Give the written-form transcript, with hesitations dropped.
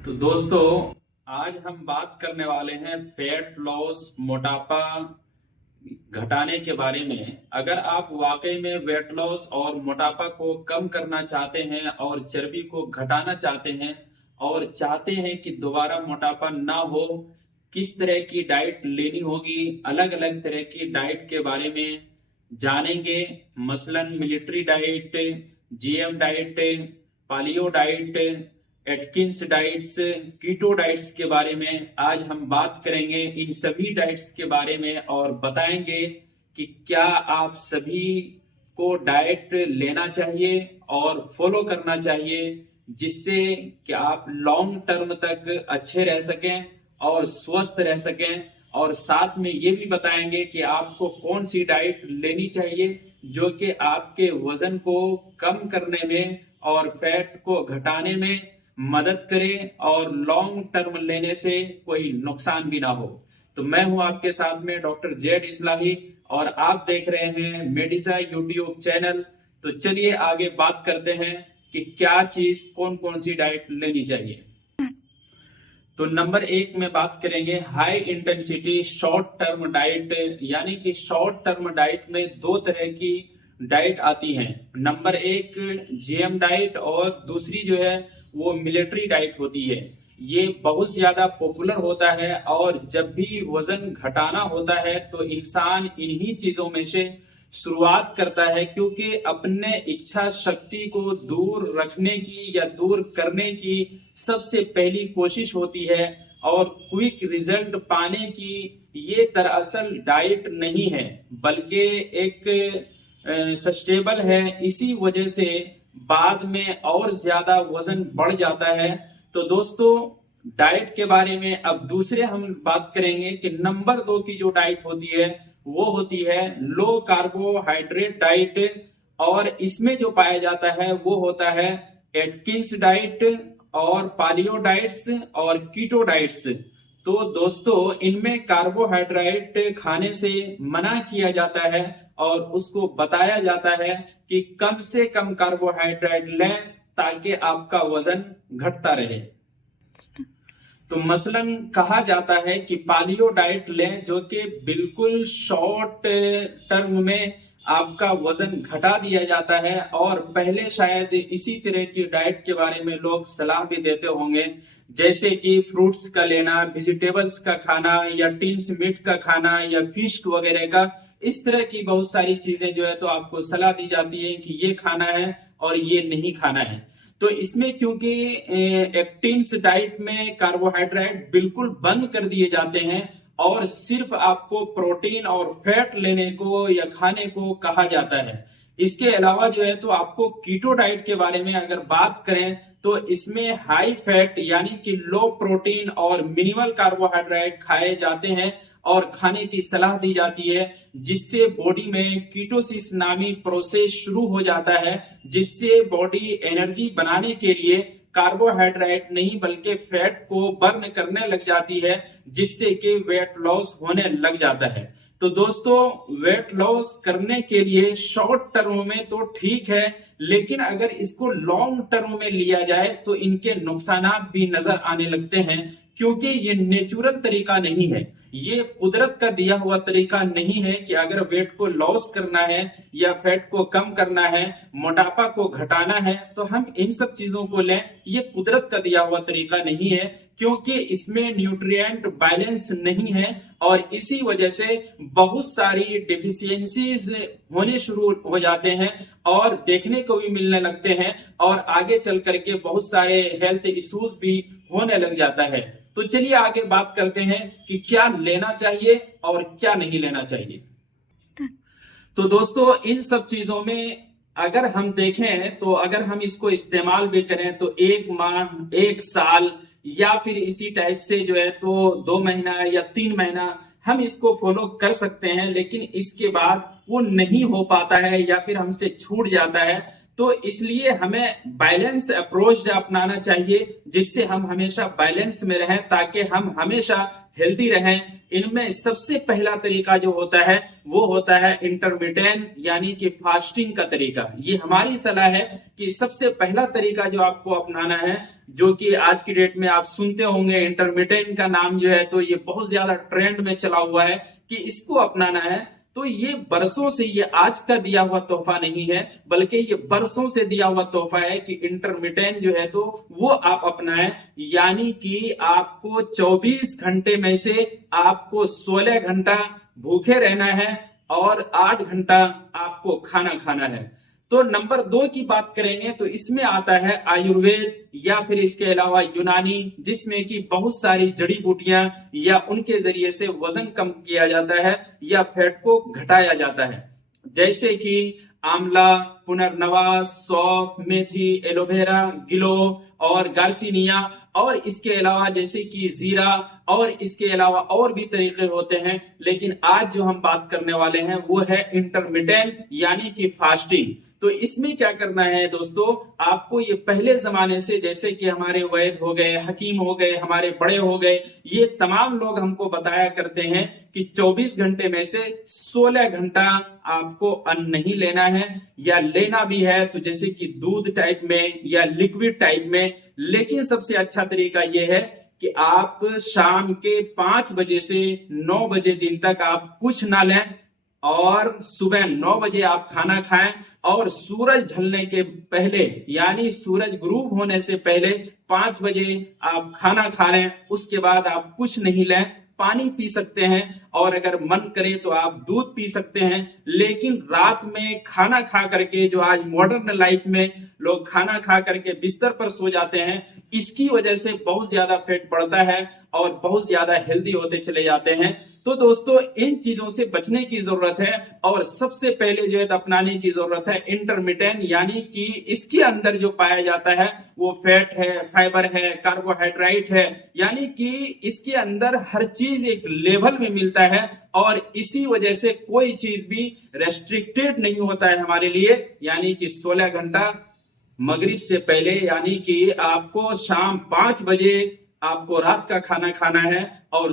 तो दोस्तों, आज हम बात करने वाले हैं फैट लॉस, मोटापा घटाने के बारे में। अगर आप वाकई में वेट लॉस और मोटापा को कम करना चाहते हैं और चर्बी को घटाना चाहते हैं और चाहते हैं कि दोबारा मोटापा ना हो, किस तरह की डाइट लेनी होगी, अलग अलग तरह की डाइट के बारे में जानेंगे। मसलन मिलिट्री डाइट, जीएम डाइट, पालियो डाइट, एटकिंस डाइट्स, कीटो डाइट्स के बारे में आज हम बात करेंगे। इन सभी डाइट्स के बारे में और बताएंगे कि क्या आप सभी को डाइट लेना चाहिए और फॉलो करना चाहिए, जिससे कि आप लॉन्ग टर्म तक अच्छे रह सकें और स्वस्थ रह सकें। और साथ में ये भी बताएंगे कि आपको कौन सी डाइट लेनी चाहिए जो कि आपके वजन को कम करने में और फैट को घटाने में मदद करे और लॉन्ग टर्म लेने से कोई नुकसान भी ना हो। तो मैं हूं आपके साथ में डॉक्टर जेड इस्लाही और आप देख रहे हैं मेडिसा यूट्यूब चैनल। तो चलिए आगे बात करते हैं कि क्या चीज कौन कौन सी डाइट लेनी चाहिए। तो नंबर एक में बात करेंगे high intensity short term diet. यानी कि शॉर्ट टर्म डाइट में दो तरह की डाइट आती हैं। नंबर एक जीएम डाइट और दूसरी जो है वो मिलिट्री डाइट होती है। ये बहुत ज्यादा पॉपुलर होता है और जब भी वजन घटाना होता है तो इंसान इन्हीं चीजों में से शुरुआत करता है, क्योंकि अपने इच्छा शक्ति को दूर रखने की या दूर करने की सबसे पहली कोशिश होती है। और क्विक रिजल्ट पाने की ये दरअसल डाइट नहीं है, बल्कि एक सस्टेबल है। इसी वजह से बाद में और ज्यादा वजन बढ़ जाता है। तो दोस्तों, डाइट के बारे में अब दूसरे हम बात करेंगे कि नंबर दो की जो डाइट होती है वो होती है लो कार्बोहाइड्रेट डाइट। और इसमें जो पाया जाता है वो होता है एटकिंस डाइट और पालियो डाइट्स और कीटो डाइट्स। तो दोस्तों, इनमें कार्बोहाइड्रेट खाने से मना किया जाता है और उसको बताया जाता है कि कम से कम कार्बोहाइड्रेट लें ताकि आपका वजन घटता रहे। तो मसलन कहा जाता है कि पालियो डाइट लें, जो कि बिल्कुल शॉर्ट टर्म में आपका वजन घटा दिया जाता है। और पहले शायद इसी तरह की डाइट के बारे में लोग सलाह भी देते होंगे, जैसे कि फ्रूट्स का लेना, वेजिटेबल्स का खाना, या टिन्स मीट का खाना, या फिश वगैरह का। इस तरह की बहुत सारी चीजें जो है तो आपको सलाह दी जाती है कि ये खाना है और ये नहीं खाना है। तो इसमें क्योंकि एक्टिन्स डाइट में कार्बोहाइड्रेट बिल्कुल बंद कर दिए जाते हैं और सिर्फ आपको प्रोटीन और फैट लेने को या खाने को कहा जाता है। इसके अलावा जो है तो आपको कीटो डाइट के बारे में अगर बात करें तो इसमें हाई फैट यानी कि लो प्रोटीन और मिनिमल कार्बोहाइड्रेट खाए जाते हैं और खाने की सलाह दी जाती है, जिससे बॉडी में कीटोसिस नामी प्रोसेस शुरू हो जाता है, जिससे बॉडी एनर्जी बनाने के लिए कार्बोहाइड्रेट नहीं बल्कि फैट को बर्न करने लग जाती है, जिससे कि वेट लॉस होने लग जाता है। तो दोस्तों, वेट लॉस करने के लिए शॉर्ट टर्म में तो ठीक है, लेकिन अगर इसको लॉन्ग टर्म में लिया जाए तो इनके नुकसानात भी नजर आने लगते हैं, क्योंकि ये नेचुरल तरीका नहीं है। ये कुदरत का दिया हुआ तरीका नहीं है कि अगर वेट को लॉस करना है या फैट को कम करना है, मोटापा को घटाना है, तो हम इन सब चीजों को लें। ये कुदरत का दिया हुआ तरीका नहीं है, क्योंकि इसमें न्यूट्रिएंट बैलेंस नहीं है और इसी वजह से बहुत सारी डिफिशियंसीज होने शुरू हो जाते हैं और देखने को भी मिलने लगते हैं और आगे चल करके बहुत सारे हेल्थ इश्यूज भी होने लग जाता है। तो चलिए आगे बात करते हैं कि क्या लेना चाहिए और क्या नहीं लेना चाहिए। तो दोस्तों, इन सब चीजों में अगर हम देखें तो अगर हम इसको इस्तेमाल भी करें तो 1 माह, 1 साल या फिर इसी टाइप से जो है तो 2 महीना या 3 महीना हम इसको फॉलो कर सकते हैं, लेकिन इसके बाद वो नहीं हो पाता है या फिर हमसे छूट जाता है। तो इसलिए हमें बैलेंस अप्रोच अपनाना चाहिए, जिससे हम हमेशा बैलेंस में रहें, ताकि हम हमेशा हेल्दी रहें। इनमें सबसे पहला तरीका जो होता है वो होता है इंटरमिटेंट यानी कि फास्टिंग का तरीका। ये हमारी सलाह है कि सबसे पहला तरीका जो आपको अपनाना है, जो कि आज की डेट में आप सुनते होंगे, इंटरमिटेंट का नाम जो है तो ये बहुत ज्यादा ट्रेंड में चला हुआ है कि इसको अपनाना है। तो ये बरसों से, ये आज का दिया हुआ तोहफा नहीं है, बल्कि ये बरसों से दिया हुआ तोहफा है कि इंटरमिटेंट जो है तो वो आप अपनाएं। यानी कि आपको 24 घंटे में से आपको 16 घंटा भूखे रहना है और 8 घंटा आपको खाना खाना है। तो नंबर 2 की बात करेंगे तो इसमें आता है आयुर्वेद या फिर इसके अलावा यूनानी, जिसमें कि बहुत सारी जड़ी बूटियां या उनके जरिए से वजन कम किया जाता है या फैट को घटाया जाता है, जैसे कि आंवला, पुनर्नवा, सौंफ, मेथी, एलोवेरा, गिलो और गार्सिनिया, और इसके अलावा जैसे कि जीरा, और इसके अलावा और भी तरीके होते हैं। लेकिन आज जो हम बात करने वाले हैं वो है इंटरमिटेंट यानी कि फास्टिंग। तो इसमें क्या करना है दोस्तों, आपको ये पहले जमाने से, जैसे कि हमारे वैद्य हो गए, हकीम हो गए, हमारे बड़े हो गए, ये तमाम लोग हमको बताया करते हैं कि 24 घंटे में से 16 घंटा आपको अन्न नहीं लेना है, या लेना भी है तो जैसे कि दूध टाइप में या लिक्विड टाइप में। लेकिन सबसे अच्छा तरीका यह है कि आप शाम के 5 बजे से 9 बजे दिन तक आप कुछ ना लें, और सुबह 9 बजे आप खाना खाएं, और सूरज ढलने के पहले यानी सूरज ग्रूब होने से पहले 5 बजे आप खाना खा लें। उसके बाद आप कुछ नहीं लें, पानी पी सकते हैं, और अगर मन करे तो आप दूध पी सकते हैं। लेकिन रात में खाना खा करके, जो आज मॉडर्न लाइफ में लोग खाना खा करके बिस्तर पर सो जाते हैं, इसकी वजह से बहुत ज्यादा फैट बढ़ता है और बहुत ज्यादा हेल्दी होते चले जाते हैं। तो दोस्तों, इन चीजों से बचने की जरूरत है, और सबसे पहले जो है अपनाने की जरूरत है इंटरमिटेंट, यानी कि इसके अंदर जो पाया जाता है वो फैट है, फाइबर है, कार्बोहाइड्रेट है, यानी कि इसके अंदर हर चीज एक लेवल में मिलता है, और इसी वजह से कोई चीज भी रेस्ट्रिक्टेड नहीं होता है हमारे लिए। यानी कि 16 घंटा मगरिब से पहले, यानी कि आपको शाम 5 बजे आपको रात का खाना खाना है, और